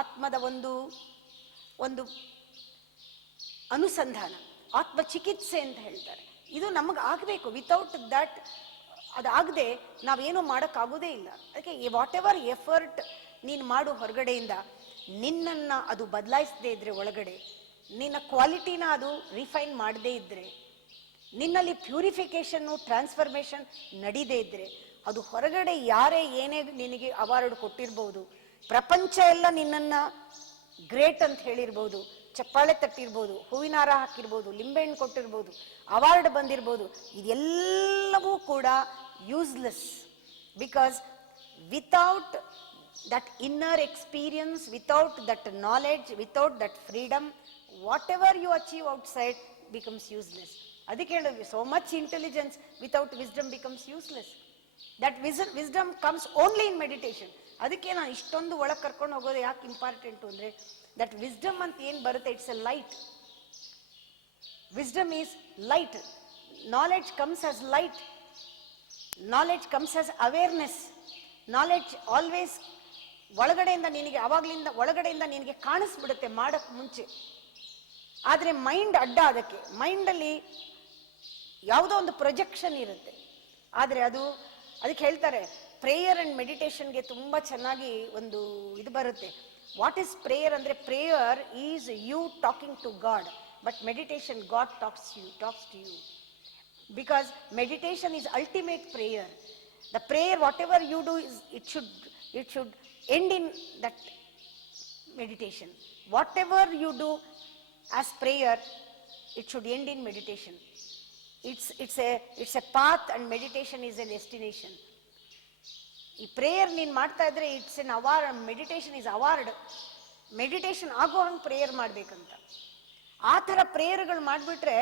ಆತ್ಮದ ಒಂದು ಒಂದು ಅನುಸಂಧಾನ, ಆತ್ಮ ಚಿಕಿತ್ಸೆ ಅಂತ ಹೇಳ್ತಾರೆ. ಇದು ನಮಗೆ ಆಗಬೇಕು. ವಿತೌಟ್ ದಟ್ ಅದಾಗದೆ ನಾವೇನು ಮಾಡೋಕ್ಕಾಗೋದೇ ಇಲ್ಲ. ಅದಕ್ಕೆ ವಾಟ್ ಎವರ್ ಎಫರ್ಟ್ ನೀನು ಮಾಡು ಹೊರಗಡೆಯಿಂದ, ನಿನ್ನನ್ನು ಅದು ಬದಲಾಯಿಸದೇ ಇದ್ದರೆ, ಒಳಗಡೆ ನಿನ್ನ ಕ್ವಾಲಿಟಿನ ಅದು ರಿಫೈನ್ ಮಾಡದೇ ಇದ್ದರೆ, ನಿನ್ನಲ್ಲಿ ಪ್ಯೂರಿಫಿಕೇಷನ್ನು ಟ್ರಾನ್ಸ್ಫರ್ಮೇಷನ್ ನಡೀದೇ ಇದ್ದರೆ, ಅದು ಹೊರಗಡೆ ಯಾರೇ ಏನೇ ನಿನಗೆ ಅವಾರ್ಡ್ ಕೊಟ್ಟಿರ್ಬೋದು, ಪ್ರಪಂಚ ಎಲ್ಲ ನಿನ್ನನ್ನು ಗ್ರೇಟ್ ಅಂತ ಹೇಳಿರ್ಬೋದು, ಚಪ್ಪಾಳೆ ತಟ್ಟಿರ್ಬೋದು, ಹೂವಿನ ಹಾರ ಹಾಕಿರ್ಬೋದು, ಲಿಂಬೆಹಣ್ಣು ಕೊಟ್ಟಿರ್ಬೋದು, ಅವಾರ್ಡ್ ಬಂದಿರ್ಬೋದು, ಇದೆಲ್ಲವೂ ಕೂಡ useless. Because without that inner experience, without that knowledge, without that freedom, whatever you achieve outside becomes useless. ಅದಕ್ಕೆ ಹೇಳೋದು, so much intelligence without wisdom becomes useless. That wisdom comes only in meditation. ಅದಕ್ಕೆ ನಾನು ಇಷ್ಟೊಂದು ಒಳಗೆ ಕರ್ಕೊಂಡು ಹೋಗೋದು ಯಾಕೆ important ಅಂದರೆ, ದಟ್ ವಿಸ್ಡಮ್ ಅಂತ ಏನು ಬರುತ್ತೆ, it's A light. Wisdom is light. Knowledge comes as light. Knowledge comes as awareness. Knowledge always ಒಳಗಡೆಯಿಂದ ನಿನಗೆ, ಅವಾಗಲಿಂದ ಒಳಗಡೆಯಿಂದ ನಿನಗೆ ಕಾಣಿಸ್ಬಿಡುತ್ತೆ ಮಾಡೋಕ್ಕೆ ಮುಂಚೆ. ಆದರೆ ಮೈಂಡ್ ಅಡ್ಡ. ಅದಕ್ಕೆ ಮೈಂಡಲ್ಲಿ ಯಾವುದೋ ಒಂದು ಪ್ರೊಜೆಕ್ಷನ್ ಇರುತ್ತೆ. ಆದರೆ ಅದಕ್ಕೆ ಹೇಳ್ತಾರೆ, ಪ್ರೇಯರ್ ಆ್ಯಂಡ್ ಮೆಡಿಟೇಷನ್ಗೆ ತುಂಬ ಚೆನ್ನಾಗಿ ಒಂದು ಇದು ಬರುತ್ತೆ. ವಾಟ್ ಈಸ್ ಪ್ರೇಯರ್ ಅಂದರೆ, prayer is you talking to God, but meditation God talks to you. Because meditation is ultimate prayer. The prayer, whatever you do, it should end in that meditation. Whatever you do as prayer, it should end in meditation. It's a path, and meditation is a destination. ಈ prayer ನೀನು ಮಾಡ್ತಾ ಇದ್ರೆ it's an award, meditation is award. Meditation ಆಗೋ ಹಂಗೆ prayer ಮಾಡಬೇಕಂತ. ಆ ಥರ ಪ್ರೇಯರ್ಗಳು ಮಾಡಿಬಿಟ್ರೆ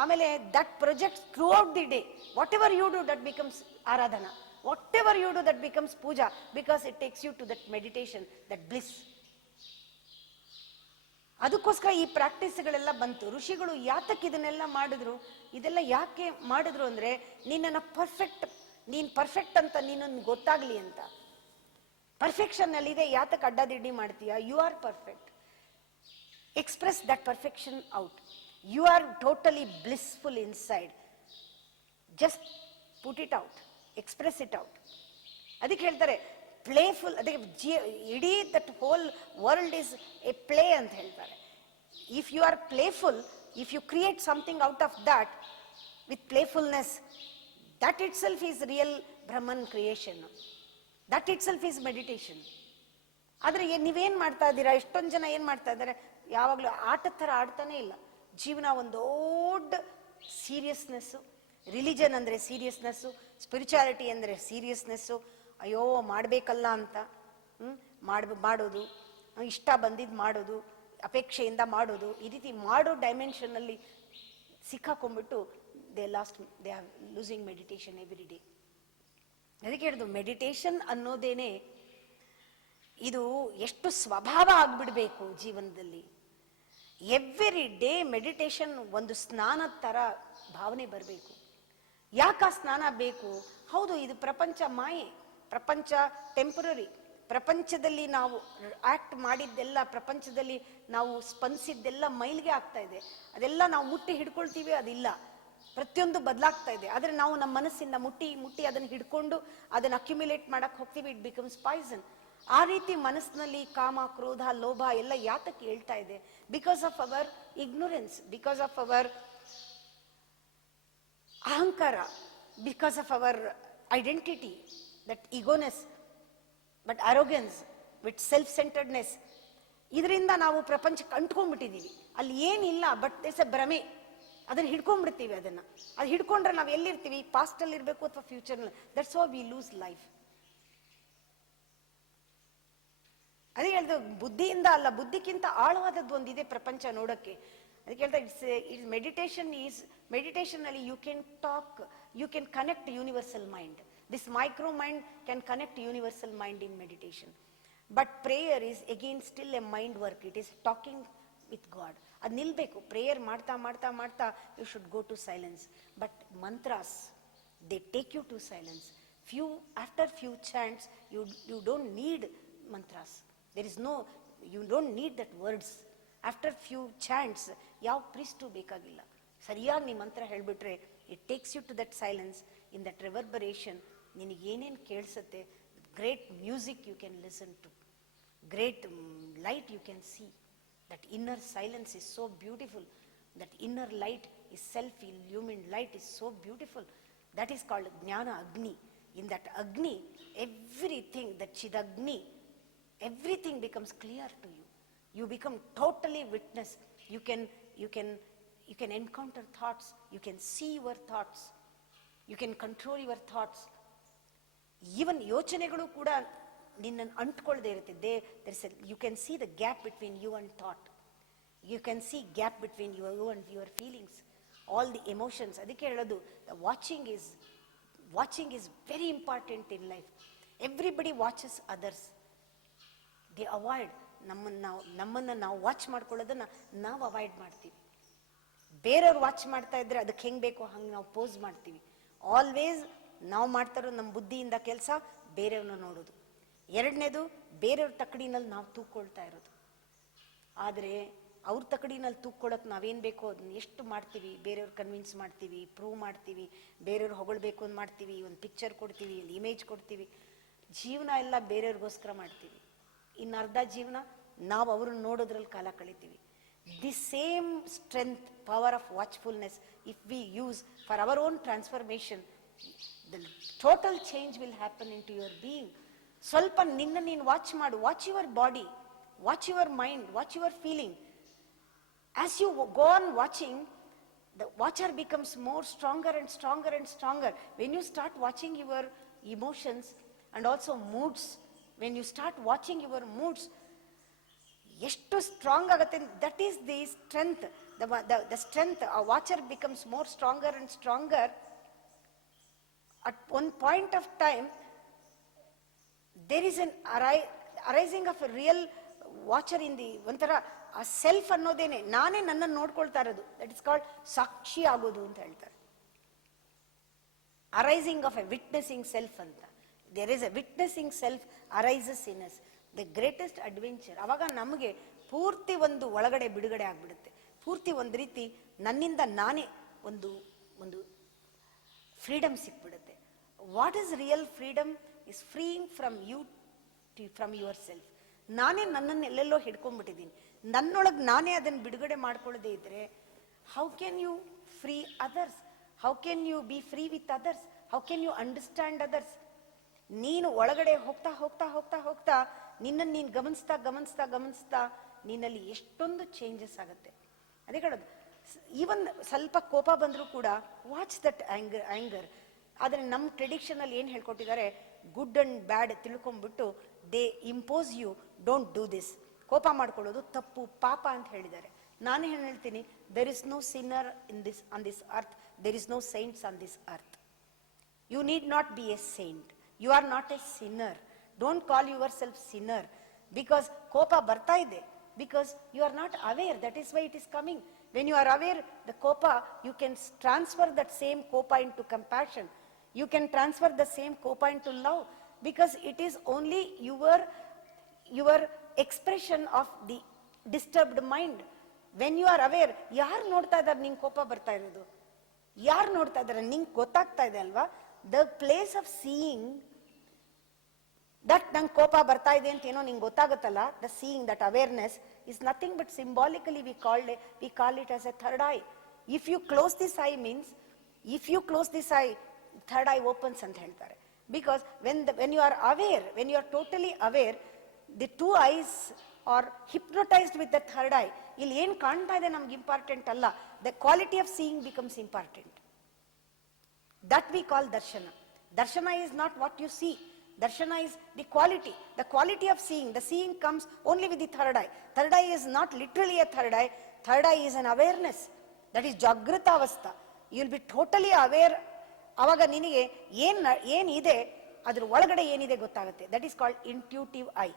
ಆಮೇಲೆ that project throughout the day. Whatever you do that becomes ಆರಾಧನಾ. Whatever you do, that becomes puja, because it takes you to that meditation, that bliss. ಅದಕ್ಕೋಸ್ಕರ ಈ ಪ್ರಾಕ್ಟೀಸ್ಗಳೆಲ್ಲ ಬಂತು. ಋಷಿಗಳು ಯಾತಕ್ಕೆ ಇದನ್ನೆಲ್ಲ ಮಾಡಿದ್ರು, ಇದೆಲ್ಲ ಯಾಕೆ ಮಾಡಿದ್ರು ಅಂದರೆ, ನೀನು ಪರ್ಫೆಕ್ಟ್ ಅಂತ ನೀನೊಂದು ಗೊತ್ತಾಗ್ಲಿ ಅಂತ. ಪರ್ಫೆಕ್ಷನ್ ಅಲ್ಲಿದೆ, ಯಾತಕ್ಕೆ ಅಡ್ಡದಿಡ್ಡಿ ಮಾಡ್ತೀಯ? You are perfect. Express that perfection out. You are totally blissful inside. Just put it out, express it out. ಅದಕ್ಕೆ ಹೇಳ್ತಾರೆ ಪ್ಲೇಫುಲ್. ಅದಕ್ಕೆ ಇಡೀ that whole world is a play ಅಂತ ಹೇಳ್ತಾರೆ. If you are playful, if you create something out of that with playfulness, that itself is real Brahman creation. That itself is meditation. ಆದರೆ ನೀವೇನು ಮಾಡ್ತಾ ಇದ್ದೀರಾ? ಎಷ್ಟೊಂದು ಜನ ಏನು ಮಾಡ್ತಾ ಇದ್ದಾರೆ, ಯಾವಾಗಲೂ ಆಟದ ಥರ ಆಡ್ತಾನೆ ಇಲ್ಲ. ಜೀವನ ಒಂದು ದೊಡ್ಡ ಸೀರಿಯಸ್ನೆಸ್ಸು. ರಿಲಿಜನ್ ಅಂದರೆ ಸೀರಿಯಸ್ನೆಸ್ಸು, ಸ್ಪಿರಿಚುಯಾಲಿಟಿ ಅಂದರೆ ಸೀರಿಯಸ್ನೆಸ್ಸು. ಅಯ್ಯೋ ಮಾಡಬೇಕಲ್ಲ ಅಂತ ಮಾಡೋದು, ಇಷ್ಟ ಬಂದಿದ್ದು ಮಾಡೋದು, ಅಪೇಕ್ಷೆಯಿಂದ ಮಾಡೋದು, ಈ ರೀತಿ ಮಾಡೋ ಡೈಮೆನ್ಷನ್ನಲ್ಲಿ ಸಿಕ್ಕಾಕೊಂಡ್ಬಿಟ್ಟು they are losing meditation every day. ಅದಕ್ಕೆ ಹೇಳಿದ್ದು, ಮೆಡಿಟೇಷನ್ ಅನ್ನೋದೇನೆ ಇದು ಎಷ್ಟು ಸ್ವಭಾವ ಆಗಿಬಿಡಬೇಕು ಜೀವನದಲ್ಲಿ. ಎವ್ರಿ ಡೇ ಮೆಡಿಟೇಷನ್ ಒಂದು ಸ್ನಾನದ ಥರ ಭಾವನೆ ಬರಬೇಕು. ಯಾಕೆ ಆ ಸ್ನಾನ ಬೇಕು? ಹೌದು, ಇದು ಪ್ರಪಂಚ ಮಾಯೆ, ಪ್ರಪಂಚ ಟೆಂಪರರಿ. ಪ್ರಪಂಚದಲ್ಲಿ ನಾವು ಆಕ್ಟ್ ಮಾಡಿದ್ದೆಲ್ಲ, ಪ್ರಪಂಚದಲ್ಲಿ ನಾವು ಸ್ಪಂದಿಸಿದ್ದೆಲ್ಲ ಮೈಲಿಗೆ ಆಗ್ತಾ ಇದೆ. ಅದೆಲ್ಲ ನಾವು ಮುಟ್ಟಿ ಹಿಡ್ಕೊಳ್ತೀವಿ, ಅದಿಲ್ಲ. ಪ್ರತಿಯೊಂದು ಬದಲಾಗ್ತಾ ಇದೆ. ಆದರೆ ನಾವು ನಮ್ಮ ಮನಸ್ಸಿಂದ ಮುಟ್ಟಿ ಅದನ್ನು ಹಿಡ್ಕೊಂಡು ಅದನ್ನು ಅಕ್ಯುಮುಲೇಟ್ ಮಾಡಕ್ಕೆ ಹೋಗ್ತೀವಿ. It becomes poison. ಆ ರೀತಿ ಮನಸ್ಸಿನಲ್ಲಿ ಕಾಮ, ಕ್ರೋಧ, ಲೋಭ ಎಲ್ಲ ಯಾತಕ್ಕೆ ಹೇಳ್ತಾ ಇದೆ? Because of our ignorance, because of our ಅಹಂಕಾರ, because of our identity, that egoness, but arrogance, with self centeredness. ಇದರಿಂದ ನಾವು ಪ್ರಪಂಚಕ್ಕೆ ಅಂಟ್ಕೊಂಡ್ಬಿಟ್ಟಿದ್ದೀವಿ. ಅಲ್ಲಿ ಏನಿಲ್ಲ, ಬಟ್ ಇಟ್ಸ್ ಎ ಭ್ರಮೆ. ಅದನ್ನು ಹಿಡ್ಕೊಂಡ್ಬಿಡ್ತೀವಿ. ಅದು ಹಿಡ್ಕೊಂಡ್ರೆ ನಾವು ಎಲ್ಲಿರ್ತೀವಿ? ಪಾಸ್ಟಲ್ಲಿ ಇರಬೇಕು ಅಥವಾ ಫ್ಯೂಚರ್ನಲ್ಲಿ. That's how we lose life. ಅದೇ ಹೇಳ್ದು, ಬುದ್ಧಿಯಿಂದ ಅಲ್ಲ, ಬುದ್ಧಿಗಿಂತ ಆಳವಾದದ್ದು ಒಂದಿದೆ ಪ್ರಪಂಚ ನೋಡೋಕ್ಕೆ. ಅದಕ್ಕೆ ಹೇಳ್ತಾ ಇಟ್ಸ್ ಮೆಡಿಟೇಷನ್ ಅಲ್ಲಿ you can talk, you can connect universal mind. This micro mind can connect universal mind in meditation. But prayer is again still a mind work. It is talking with God. ಅದು ನಿಲ್ಬೇಕು. Prayer ಮಾಡ್ತಾ ಮಾಡ್ತಾ ಮಾಡ್ತಾ you should go to silence. But mantras, they take you to silence. After few chants, you don't need mantras. There is no you don't need that words. After few chants ಯಾವ priest ಬೇಕಾಗಿಲ್ಲ. ಸರಿಯಾಗಿ ನಿಮ್ಮ ಮಂತ್ರ ಹೇಳಿಬಿಟ್ರೆ it takes you to that silence. In that reverberation ನಿನಗೇನೇನು ಕೇಳಿಸುತ್ತೆ, great music you can listen to, great light you can see. That inner silence is so beautiful. That inner light is self-illumined light is so beautiful. That is called Jnana Agni. In that Agni, everything, that Chidagni, everything becomes clear to you. You become totally witness. You can encounter thoughts. You can see your thoughts. You can control your thoughts. Even ಯೋಚನೆಗಳು ಕೂಡ ನಿನ್ನನ್ನು ಅಂಟ್ಕೊಳ್ಳದೆ ಇರುತ್ತೆ. You can see the gap between you and thought. You can see gap between you and your feelings, all the emotions. ಅದಕ್ಕೆ ಹೇಳೋದು, watching is very important in life. Everybody watches others. They avoid. ನಮ್ಮನ್ನು ನಾವು watch ಮಾಡ್ಕೊಳ್ಳೋದನ್ನ ನಾವು avoid ಮಾಡ್ತೀವಿ. ಬೇರೆಯವ್ರು watch ಮಾಡ್ತಾ ಇದ್ರೆ ಅದಕ್ಕೆ ಹೆಂಗ್ ಬೇಕೋ ಹಂಗೆ ನಾವು ಪೋಸ್ ಮಾಡ್ತೀವಿ. ಆಲ್ವೇಸ್ ನಾವು ಮಾಡ್ತಾ ಇರೋ ನಮ್ಮ ಬುದ್ಧಿಯಿಂದ ಕೆಲಸ ಬೇರೆಯವ್ರನ್ನ ನೋಡೋದು. ಎರಡನೇದು, ಬೇರೆಯವ್ರ ತಕ್ಕಡಿನಲ್ಲಿ ನಾವು ತೂಕೊಳ್ತಾ ಇರೋದು. ಆದರೆ ಅವ್ರ ತಕ್ಕಡಿನಲ್ಲಿ ತೂಕೊಳ್ಳೋಕೆ ನಾವೇನು ಬೇಕೋ ಅದನ್ನ ಎಷ್ಟು ಮಾಡ್ತೀವಿ. ಬೇರೆಯವ್ರು ಕನ್ವಿನ್ಸ್ ಮಾಡ್ತೀವಿ, ಪ್ರೂವ್ ಮಾಡ್ತೀವಿ, ಬೇರೆಯವ್ರು ಹೊಗಳ್ಬೇಕು ಅಂತ ಮಾಡ್ತೀವಿ, ಒಂದು ಪಿಕ್ಚರ್ ಕೊಡ್ತೀವಿ, ಒಂದು ಇಮೇಜ್ ಕೊಡ್ತೀವಿ. ಜೀವನ ಎಲ್ಲ ಬೇರೆಯವ್ರಿಗೋಸ್ಕರ ಮಾಡ್ತೀವಿ. ಇನ್ನು ಅರ್ಧ ಜೀವನ ನಾವು ಅವ್ರನ್ನ ನೋಡೋದ್ರಲ್ಲಿ ಕಾಲ ಕಳಿತೀವಿ. The same strength, power of watchfulness if we use for our own transformation, the total change will happen into your being. ಸ್ವಲ್ಪ ನಿನ್ನ ನೀನು ವಾಚ್ ಮಾಡು. Watch your body, watch your mind, watch your feeling. As you go on watching, the watcher becomes more stronger and stronger and stronger. When you start watching your emotions and also moods, when you start watching your moods, ಎಷ್ಟು strong ಆಗುತ್ತೆ. That is the strength. The strength, a watcher becomes more stronger and stronger. At one point of time, there is an arising of a real watcher in the ಒಂಥರ ಆ self ಅನ್ನೋದೇನೆ, ನಾನೇ ನನ್ನನ್ನು ನೋಡ್ಕೊಳ್ತಾ ಇರೋದು. That is called ಸಾಕ್ಷಿ ಆಗೋದು ಅಂತ ಹೇಳ್ತಾರೆ. Arising of a witnessing self ಅಂತ. There is a witnessing self arises in us. The greatest adventure. ಅವಾಗ ನಮಗೆ ಪೂರ್ತಿ ಒಂದು ಒಳಗಡೆ ಬಿಡುಗಡೆ ಆಗ್ಬಿಡುತ್ತೆ. ಪೂರ್ತಿ ಒಂದು ರೀತಿ ನನ್ನಿಂದ ನಾನೇ ಒಂದು ಫ್ರೀಡಮ್ ಸಿಕ್ಬಿಡುತ್ತೆ. What is real freedom is freeing from you, from yourself. ನಾನೇ ನನ್ನನ್ನು ಎಲ್ಲೆಲ್ಲೋ ಹಿಡ್ಕೊಂಡ್ಬಿಟ್ಟಿದ್ದೀನಿ. ನನ್ನೊಳಗೆ ನಾನೇ ಅದನ್ನು ಬಿಡುಗಡೆ ಮಾಡ್ಕೊಳ್ಳದೆ ಇದ್ರೆ, how can you free others? How can you be free with others? How can you understand others? ನೀನು ಒಳಗಡೆ ಹೋಗ್ತಾ ಹೋಗ್ತಾ ಹೋಗ್ತಾ ಹೋಗ್ತಾ ನಿನ್ನನ್ನು ನೀನು ಗಮನಿಸ್ತಾ ನಿನ್ನಲ್ಲಿ ಎಷ್ಟೊಂದು ಚೇಂಜಸ್ ಆಗುತ್ತೆ. ಅದೇ ಹೇಳೋದು, ಈವನ್ ಸ್ವಲ್ಪ ಕೋಪ ಬಂದರೂ ಕೂಡ ವಾಚ್ ದಟ್ ಆಂಗರ್. ಆದರೆ ನಮ್ಮ ಟ್ರೆಡಿಷನಲ್ಲಿ ಏನು ಹೇಳ್ಕೊಟ್ಟಿದ್ದಾರೆ, ಗುಡ್ ಅಂಡ್ ಬ್ಯಾಡ್ ತಿಳ್ಕೊಂಡ್ಬಿಟ್ಟು they impose you, don't do this. ಕೋಪ ಮಾಡ್ಕೊಳ್ಳೋದು ತಪ್ಪು, ಪಾಪ ಅಂತ ಹೇಳಿದ್ದಾರೆ. ನಾನು ಏನು ಹೇಳ್ತೀನಿ, there is no sinner on this earth, there is no saints on this earth. You need not be a saint. You are not a sinner. Don't call yourself sinner. Because ಕೋಪ ಬರ್ತಾ ಇದೆ, because you are not aware. That is why it is coming. When you are aware, the kopa, you can transfer that same kopa into compassion. You can transfer the same kopa into love, because it is only your expression of the disturbed mind. When you are aware, ಯಾರು ನೋಡ್ತಾ ಇದ್ದಾರೆ ನಿಂಗೆ ಕೋಪ ಬರ್ತಾ ಇರೋದು? ಯಾರು ನೋಡ್ತಾ ಇದ್ದಾರೆ? ನಿಂಗೆ ಗೊತ್ತಾಗ್ತಾ ಇದೆ ಅಲ್ವಾ? The place of seeing that ನಂಗೆ ಕೋಪ ಬರ್ತಾ ಇದೆ ಅಂತ ಏನೋ ನಿಂಗೆ ಗೊತ್ತಾಗುತ್ತಲ್ಲ, the seeing, that awareness is nothing but symbolically we call it as a third eye. If you close this eye means, if you close this eye, third eye opens ಅಂತ ಹೇಳ್ತಾರೆ. Because when you are aware, when you are totally aware, the two eyes are hypnotized with the third eye. ಇಲ್ಲಿ ಏನು ಕಾಣ್ತಾ ಇದೆ ನಮ್ಗೆ important ಅಲ್ಲ, the quality of seeing becomes important. That we call darshana. Darshana is not what you see. Darshana is the quality of seeing. The seeing comes only with the third eye. Third eye is not literally a third eye. Third eye is an awareness. That is Jagrata Avastha. You will be totally aware. ಅವಾಗ ನಿನಗೆ ಏನಿದೆ ಅದ್ರ ಒಳಗಡೆ ಏನಿದೆ ಗೊತ್ತಾಗುತ್ತೆ. That is called intuitive eye.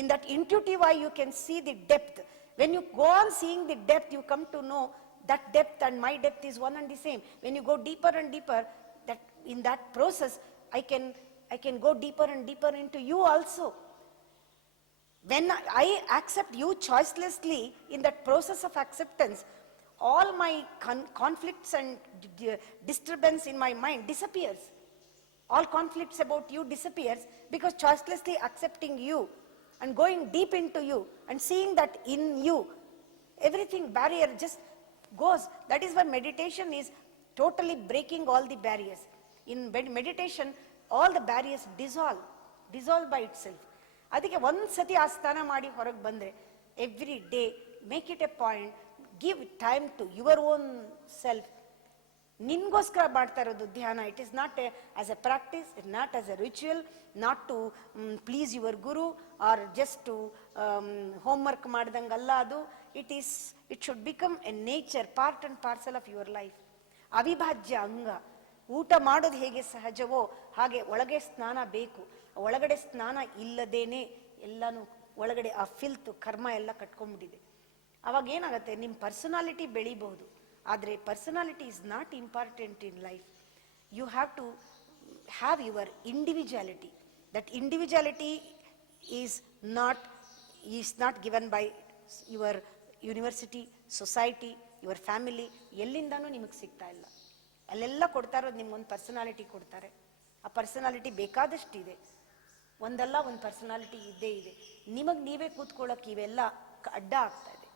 In that intuitive eye you can see the depth. When you go on seeing the depth, you come to know that depth and my depth is one and the same. When you go deeper and deeper, that in that process I can go deeper and deeper into you also. When I accept you choicelessly, in that process of acceptance, all my conflicts and disturbance in my mind disappears. All conflicts about you disappears, because choicelessly accepting you and going deep into you and seeing that in you, everything barrier just goes. That is why meditation is totally breaking all the barriers. In meditation, all the barriers dissolve by itself. ಅದಕ್ಕೆ ಒಂದು ಸತಿ ಆ ಸ್ಥಾನ ಮಾಡಿ ಹೊರಗೆ ಬಂದರೆ, every day make it a point, give time to your own self. ನಿನ್ಗೋಸ್ಕರ ಮಾಡ್ತಾ ಇರೋದು ಧ್ಯಾನ. It is not as a practice, it not as a ritual, not to please your guru or just to homework ಮಾಡ್ದಂಗಲ್ಲ ಅದು. It should become a nature, part and parcel of your life, ಅವಿಭಾಜ್ಯ ಅಂಗ. ಊಟ ಮಾಡೋದು ಹೇಗೆ ಸಹಜವೋ ಹಾಗೆ ಒಳಗೆ ಸ್ನಾನ ಬೇಕು. ಒಳಗಡೆ ಸ್ನಾನ ಇಲ್ಲದೇನೆ ಎಲ್ಲಾನು ಒಳಗಡೆ ಆ ಫಿಲ್ತ್ ಕರ್ಮ ಎಲ್ಲ ಕಟ್ಕೊಂಡ್ಬಿಟ್ಟಿದೆ. ಅವಾಗ ಏನಾಗುತ್ತೆ, ನಿಮ್ಮ ಪರ್ಸನಾಲಿಟಿ ಬೆಳಿಬಹುದು, ಆದರೆ personality is not important in life. You have to have your individuality. That individuality is not given by your university, society, your family. ಎಲ್ಲಿಂದಾನೂ ನಿಮಗೆ ಸಿಗ್ತಾ ಇಲ್ಲ. ಅಲ್ಲೆಲ್ಲ ಕೊಡ್ತಾ ಇರೋದು ನಿಮ್ಗೊಂದು ಪರ್ಸನಾಲಿಟಿ ಕೊಡ್ತಾರೆ. ಆ ಪರ್ಸನಾಲಿಟಿ ಬೇಕಾದಷ್ಟಿದೆ, ಒಂದಲ್ಲ ಒಂದು ಪರ್ಸನಾಲಿಟಿ ಇದ್ದೇ ಇದೆ. ನಿಮಗೆ ನೀವೇ ಕೂತ್ಕೊಳ್ಳೋಕೆ ಇವೆಲ್ಲ ಅಡ್ಡ ಆಗ್ತಾ ಇದೆ.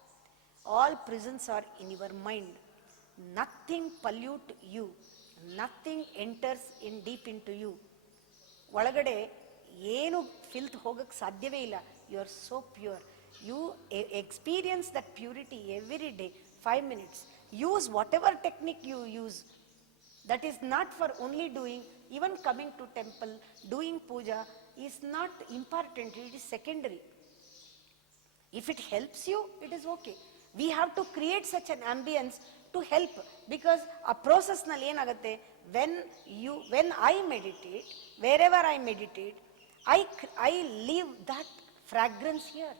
All prisons are in your mind. Nothing pollute you, nothing enters in deep into you. ಒಳಗಡೆ ಏನು ಫಿಲ್ತ್ ಹೋಗಕ್ಕೆ ಸಾಧ್ಯವೇ ಇಲ್ಲ. You are so pure. You experience that purity every day. 5 minutes. Use whatever technique you use. That is not for only doing, even coming to temple, doing puja is not important, it is secondary. If it helps you, it is okay. We have to create such an ambience to help, because a process nalli enagutte, when I meditate, wherever I meditate, I leave that fragrance here,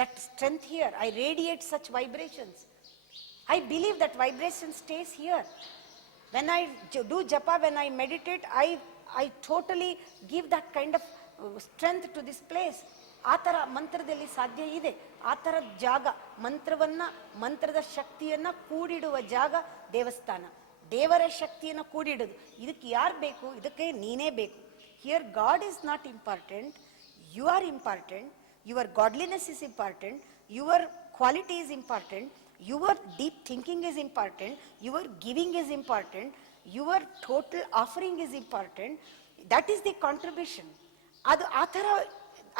that strength here. I radiate such vibrations. I believe that vibration stays here. When I do japa, when I meditate, I totally give that kind of strength to this place. ಆ ಥರ ಮಂತ್ರದಲ್ಲಿ ಸಾಧ್ಯ ಇದೆ. ಆ ಥರದ ಜಾಗ, ಮಂತ್ರದ ಶಕ್ತಿಯನ್ನು ಕೂಡಿಡುವ ಜಾಗ ದೇವಸ್ಥಾನ. ದೇವರ ಶಕ್ತಿಯನ್ನು ಕೂಡಿಡುದು. ಇದಕ್ಕೆ ಯಾರು ಬೇಕು? ಇದಕ್ಕೆ ನೀನೇ ಬೇಕು. Here God is not important, you are important. Your godliness is important, your quality is important, your deep thinking is important, your giving is important, your total offering is important. That is the contribution. ಅದು ಆ ಥರ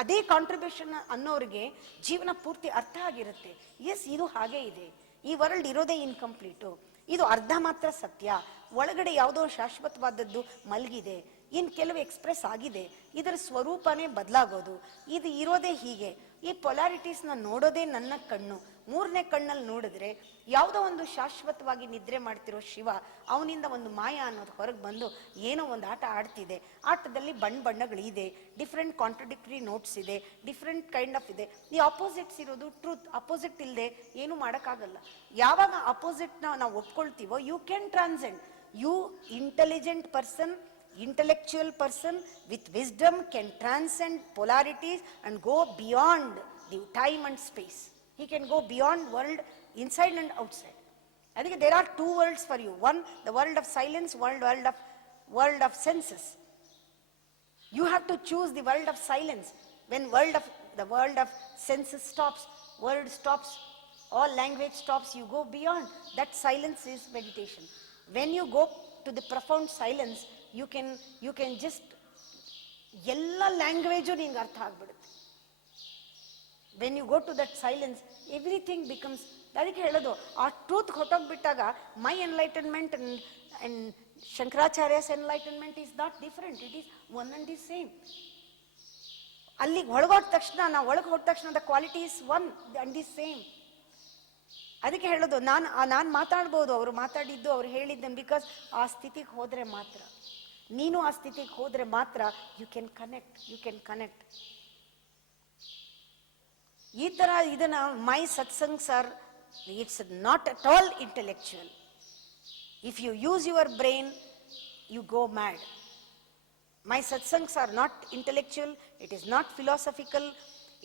ಅದೇ contribution ಅನ್ನೋರಿಗೆ ಜೀವನ ಪೂರ್ತಿ ಅರ್ಥ ಆಗಿರುತ್ತೆ. S, ಇದು ಹಾಗೇ ಇದೆ. ಈ ವರ್ಲ್ಡ್ ಇರೋದೇ ಇನ್ಕಂಪ್ಲೀಟು. ಇದು ಅರ್ಧ ಮಾತ್ರ ಸತ್ಯ. ಒಳಗಡೆ ಯಾವುದೋ ಶಾಶ್ವತವಾದದ್ದು ಮಲಗಿದೆ, ಇನ್ನು ಕೆಲವು ಎಕ್ಸ್ಪ್ರೆಸ್ ಆಗಿದೆ. ಇದರ ಸ್ವರೂಪನೇ ಬದಲಾಗೋದು. ಇದು ಇರೋದೇ ಹೀಗೆ. ಈ ಪೊಲಾರಿಟೀಸ್ನ ನೋಡೋದೇ ನನ್ನ ಕಣ್ಣು. ಮೂರನೇ ಕಣ್ಣಲ್ಲಿ ನೋಡಿದ್ರೆ ಯಾವುದೋ ಒಂದು ಶಾಶ್ವತವಾಗಿ ನಿದ್ರೆ ಮಾಡ್ತಿರೋ ಶಿವ, ಅವನಿಂದ ಒಂದು ಮಾಯ ಅನ್ನೋದು ಹೊರಗೆ ಬಂದು ಏನೋ ಒಂದು ಆಟ ಆಡ್ತಿದೆ. ಆಟದಲ್ಲಿ ಬಣ್ಣಗಳಿದೆ, ಡಿಫ್ರೆಂಟ್ ಕಾಂಟ್ರಡಿಕ್ಟರಿ ನೋಟ್ಸ್ ಇದೆ, ಡಿಫ್ರೆಂಟ್ ಕೈಂಡ್ ಆಫ್ ಇದೆ. ಈ ಅಪೋಸಿಟ್ಸ್ ಇರೋದು ಟ್ರೂತ್. ಅಪೋಸಿಟ್ ಇಲ್ಲದೆ ಏನೂ ಮಾಡೋಕ್ಕಾಗಲ್ಲ. ಯಾವಾಗ ಅಪೋಸಿಟ್ನ ನಾವು ಒಪ್ಕೊಳ್ತೀವೋ, you can transcend. You intelligent person, intellectual person with wisdom can transcend polarities and go beyond the time and space. He can go beyond world, inside and outside. I think there are two worlds for you. One, the world of silence, world of senses. You have to choose the world of silence. When the world of senses stops, world stops, all language stops, you go beyond. That silence is meditation. When you go to the profound silence, you can just ಎಲ್ಲ language ನಿಂಗೆ ಅರ್ಥ ಆಗ್ಬಿಡುತ್ತೆ. When you go to that silence, everything becomes. ಅದಕ್ಕೆ ಹೇಳೋದು, ಆ truth ಹೊಟ್ಟೋಗ್ಬಿಟ್ಟಾಗ my enlightenment and Shankaracharya's enlightenment is not different, it is one and the same. ಅಲ್ಲಿಗೆ ಒಳಗೋದ ತಕ್ಷಣ, ನಾವು ಒಳಗೆ ಹೋದ ತಕ್ಷಣ the quality is one and the same. ಅದಕ್ಕೆ ಹೇಳೋದು, ನಾನು ಮಾತಾಡ್ಬೋದು, ಅವರು ಮಾತಾಡಿದ್ದು, ಅವ್ರು ಹೇಳಿದ್ದನ್ನು, ಬಿಕಾಸ್ ಆ ಸ್ಥಿತಿಗೆ ಹೋದರೆ ಮಾತ್ರ, ನೀನು ಆ ಸ್ಥಿತಿಗೆ ಹೋದರೆ ಮಾತ್ರ ಯು ಕ್ಯಾನ್ ಕನೆಕ್ಟ್. ಈ ಥರ ಇದನ್ನ my satsangs are, it's not at all intellectual. If you use your brain, you go mad. My satsangs are not intellectual, it is not philosophical,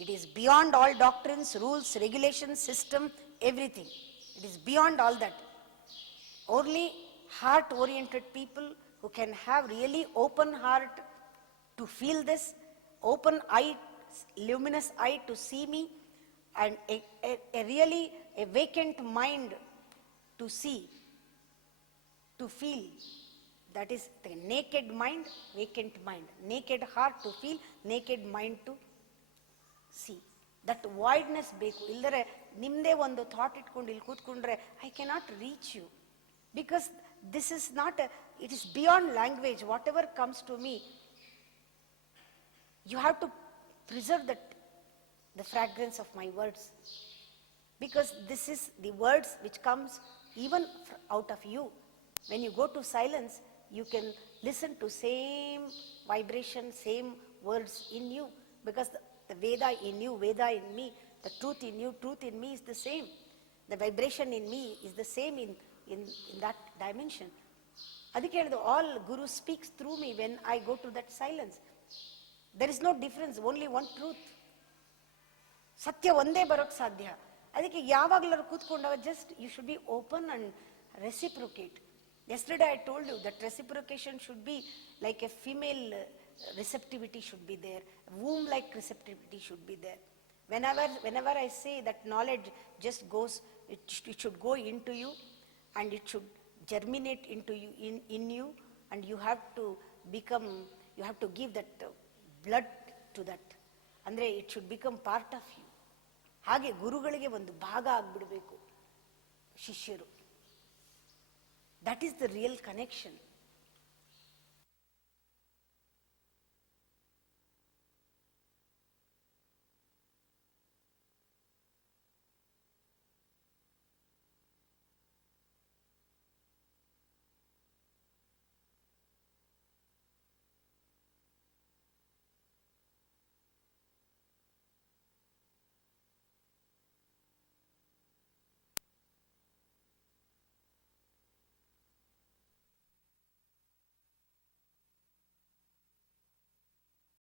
It is beyond all doctrines, rules, regulations, system, everything. It is beyond all that. Only heart-oriented people who can have really open heart to feel this, open eye, luminous eye to see me, and a really a vacant mind to see, to feel. That is the naked mind, vacant mind. Naked heart to feel, naked mind to see. That voidness ಬೇಕು. ಇಲ್ಲದ್ರೆ ನಿಮ್ಮದೇ ಒಂದು thought ಇಟ್ಕೊಂಡು ಇಲ್ಲಿ ಕೂತ್ಕೊಂಡ್ರೆ I cannot reach you. Because this is not, it is beyond language. Whatever comes to me, you have to preserve that, the fragrance of my words, because this is the words which comes even out of you. When you go to silence, you can listen to same vibration, same words in you, because the Veda in you, Veda in me, the truth in you, truth in me is the same. The vibration in me is the same in that dimension. ಅದಕ್ಕೆ ಹೇಳಿದ್ರು, all Guru speaks through me when I go to that silence. There is no difference, only one truth. ಸತ್ಯ ಒಂದೇ ಬರೋಕ್ಕೆ ಸಾಧ್ಯ. ಅದಕ್ಕೆ ಯಾವಾಗಲೂ ಕೂತ್ಕೊಂಡಾಗ just you should be open and reciprocate. Yesterday I told you that reciprocation should be like a female receptivity should be there, womb-like receptivity should be there. Whenever I say that knowledge just goes, it should go into you and it should germinate into you, in you, and you have to become, you have to give that blood to that. ಅಂದರೆ it should become part of you. ಹಾಗೆ ಗುರುಗಳಿಗೆ ಒಂದು ಭಾಗ ಆಗಿಬಿಡಬೇಕು ಶಿಷ್ಯರು. That is the real connection.